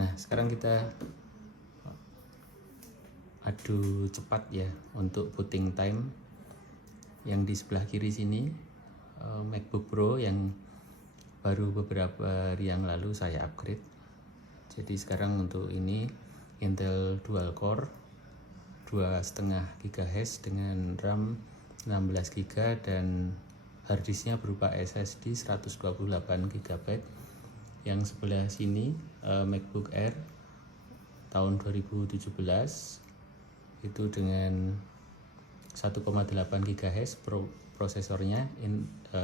Nah, sekarang kita adu cepat ya untuk booting time. Yang di sebelah kiri sini MacBook Pro yang baru beberapa hari yang lalu saya upgrade. Jadi sekarang untuk ini Intel Dual Core 2,5 GHz dengan RAM 16 GB dan harddisknya berupa SSD 128 GB. Yang sebelah sini MacBook Air tahun 2017 itu dengan 1,8 GHz prosesornya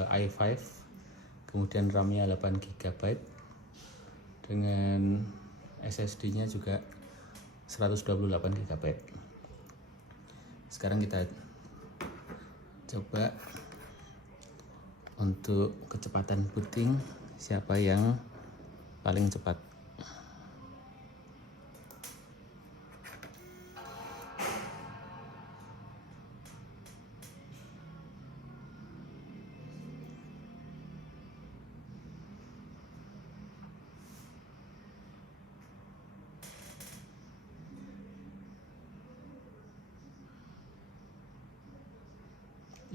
i5, kemudian RAM-nya 8 GB dengan SSD-nya juga 128 GB. Sekarang kita coba untuk kecepatan booting siapa yang paling cepat.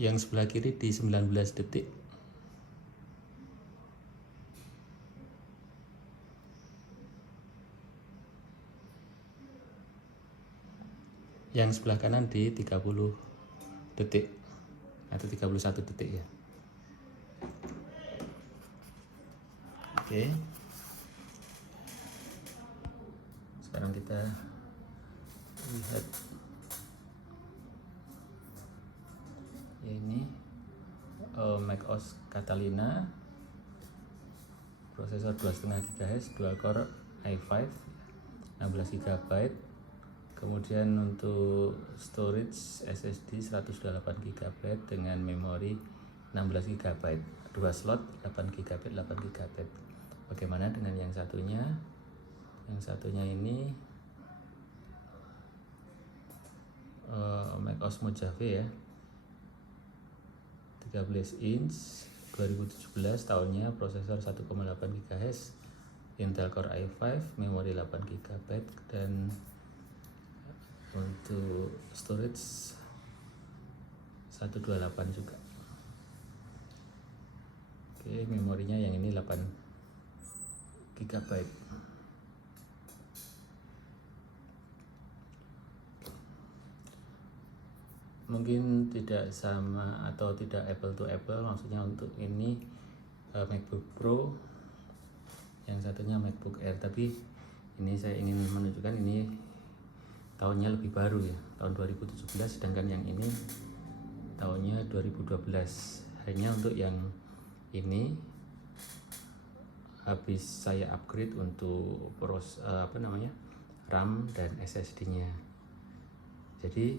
Yang sebelah kiri di 19 detik. Yang sebelah kanan di 30 detik atau 31 detik ya. Oke. Sekarang kita lihat ini macOS Catalina, prosesor 2,5 GHz, dual core i5 16 GB. Kemudian untuk storage SSD 128 GB dengan memori 16 GB, 2 slot 8 GB 8 GB. Bagaimana dengan yang satunya? Yang satunya ini macOS Mojave ya, 13 inch 2017 tahunnya, prosesor 1,8 GHz, Intel Core i5, memori 8 GB dan untuk storage 128 juga. Oke, memorinya yang ini 8 GB. Mungkin tidak sama atau tidak apple to apple, maksudnya untuk ini MacBook Pro, yang satunya MacBook Air, tapi ini saya ingin menunjukkan ini tahunnya lebih baru ya, tahun 2017, sedangkan yang ini tahunnya 2012. Hanya untuk yang ini habis saya upgrade untuk RAM dan SSD-nya. Jadi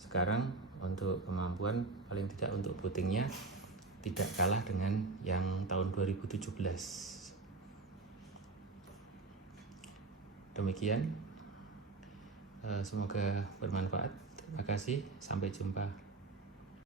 sekarang untuk kemampuan paling tidak untuk bootingnya tidak kalah dengan yang tahun 2017. Demikian, semoga bermanfaat. Terima kasih, sampai jumpa.